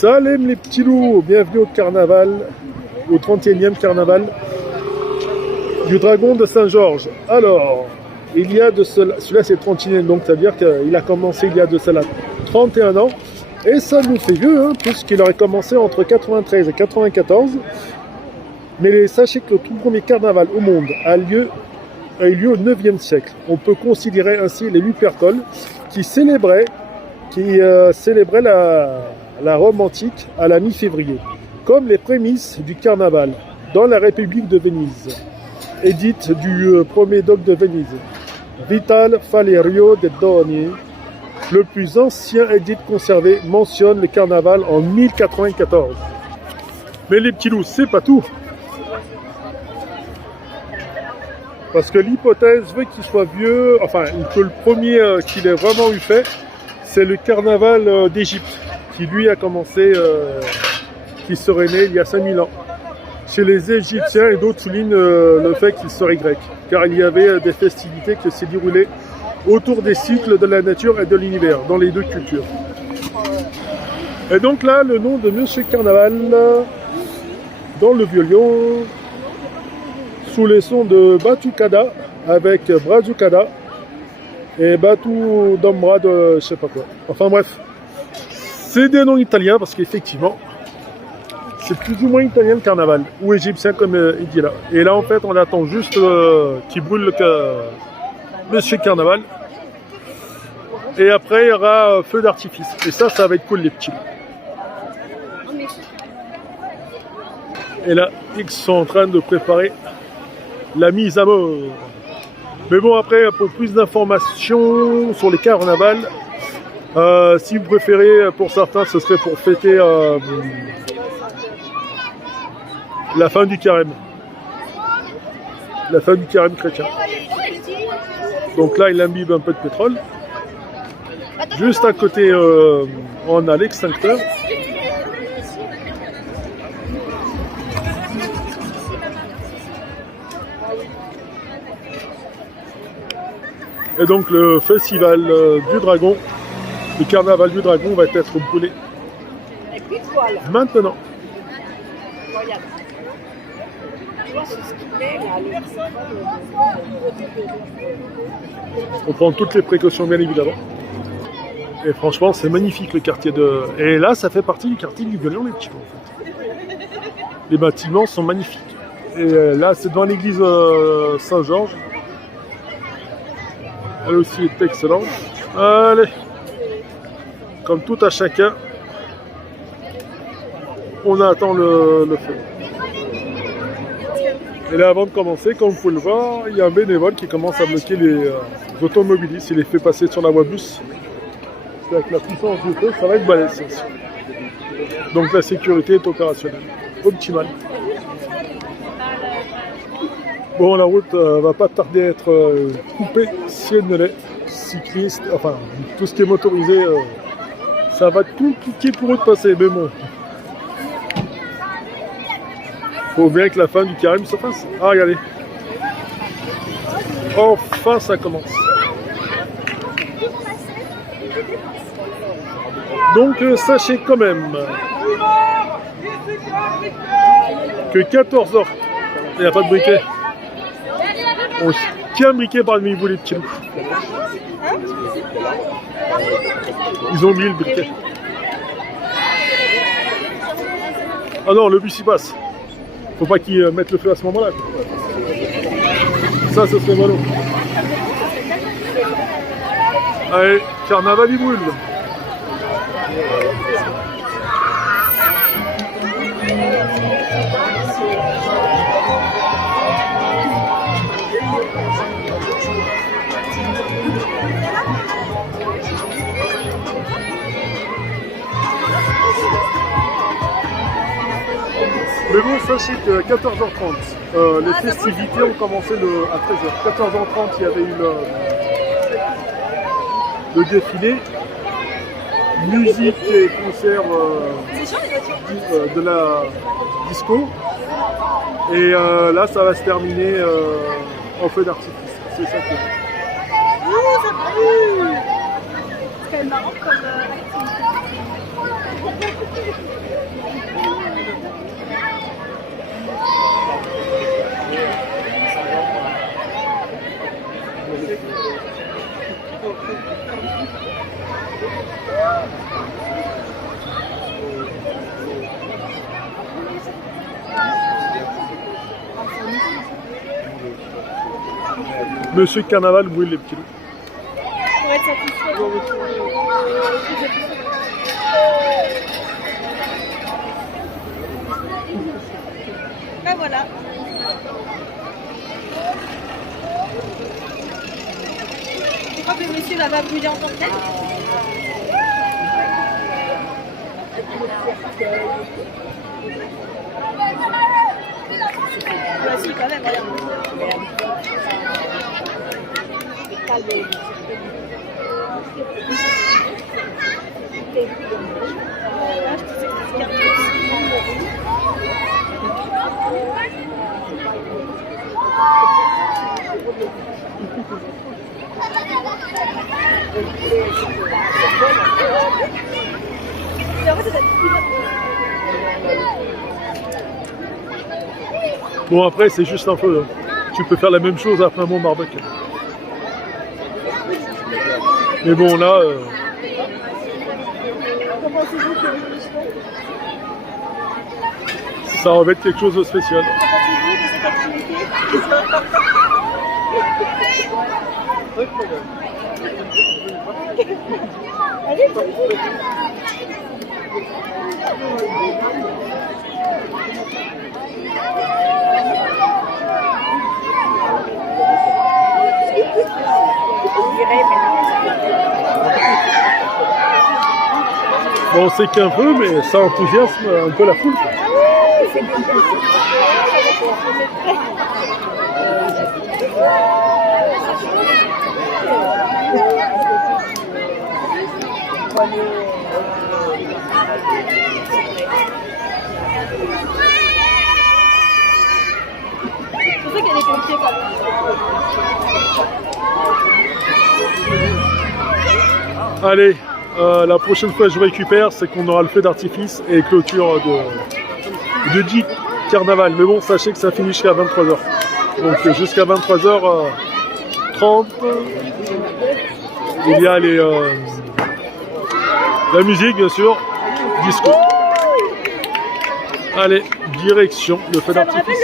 Salam les petits loups, bienvenue au carnaval, au 31e carnaval du dragon de Saint-Georges. Alors, il y a de cela, celui-là c'est le 31e, donc ça veut dire qu'il a commencé il y a de cela 31 ans. Et ça nous fait vieux, hein, puisqu'il aurait commencé entre 93 et 94. Mais sachez que le tout premier carnaval au monde a eu lieu au 9e siècle. On peut considérer ainsi les Lupercales qui célébraient la Rome antique à la mi-février, comme les prémices du carnaval dans la République de Venise. Édite du premier doc de Venise, Vital Falerio de Doni, le plus ancien édit conservé, mentionne le carnaval en 1094. Mais les petits loups, c'est pas tout. Parce que l'hypothèse veut qu'il soit vieux, enfin que le premier qu'il ait vraiment eu fait, c'est le carnaval d'Égypte, qui lui a commencé, qui serait né il y a 5000 ans. Chez les Égyptiens, et d'autres soulignent le fait qu'il serait grec, car il y avait des festivités qui se déroulaient autour des cycles de la nature et de l'univers, dans les deux cultures. Et donc là, le nom de Monsieur Carnaval, dans le violon, sous les sons de Batucada, avec Brazucada, et Batu Dombra de je sais pas quoi. Enfin bref, c'est des noms italiens parce qu'effectivement, c'est plus ou moins italien le carnaval, ou égyptien comme il dit là. Et là en fait, on attend juste qu'il brûle Monsieur Carnaval. Et après, il y aura feu d'artifice. Et ça va être cool les petits. Et là, ils sont en train de préparer la mise à mort. Mais bon, après, pour plus d'informations sur les carnavals, si vous préférez, pour certains, ce serait pour fêter la fin du carême. La fin du carême chrétien. Donc là, il imbibe un peu de pétrole. Juste à côté, on a l'extincteur. Et donc le festival du dragon, le carnaval du dragon va être brûlé maintenant. On prend toutes les précautions bien évidemment. Et franchement c'est magnifique le quartier de... Et là ça fait partie du quartier du Violon les petits en fait. Les bâtiments sont magnifiques. Et là c'est devant l'église Saint-Georges. Elle aussi est excellente. Allez, comme tout à chacun, on attend le feu. Et là, avant de commencer, comme vous pouvez le voir, il y a un bénévole qui commence à bloquer les automobilistes. Il les fait passer sur la voie bus. Avec la puissance du feu, ça va être balèze. Donc la sécurité est opérationnelle, optimale. Bon, la route va pas tarder à être coupée si elle ne l'est. Cyclistes, enfin, tout ce qui est motorisé, ça va être compliqué pour eux de passer, mais bon. Faut bien que la fin du carême se fasse. Ah, regardez. Enfin, ça commence. Donc, sachez quand même que 14h, il n'y a pas de briquet. On tient un briquet parmi vous les petits loups. Ils ont mis le briquet. Ah non, le bus il passe. Faut pas qu'ils mettent le feu à ce moment-là. Ça, ce serait malo. Allez, carnaval il brûle. Mais bon, sachez que 14h30, les festivités ont commencé à 13h. 14h30, il y avait eu le défilé, musique et concert de la disco. Et là, ça va se terminer en feu d'artifice. C'est ça que... C'est marrant comme activité. Monsieur Carnaval brûle les petits loups. Pour être satisfait. Ben voilà. Je crois que le monsieur va pas brûler en tant que tel. Bah si, quand même, regarde. Bon après c'est juste un feu. Tu peux faire la même chose après un bon barbecue. Mais bon là. Ça va être quelque chose de spécial. Bon, c'est qu'un peu, mais ça enthousiasme un peu la foule. C'est ça qu'elle est pompiers, quoi. Allez, la prochaine fois que je récupère, c'est qu'on aura le feu d'artifice et clôture de 10 carnaval. Mais bon, sachez que ça finit jusqu'à 23h. Donc jusqu'à 23h30, il y a la musique, bien sûr, disco. Allez, direction le feu d'artifice.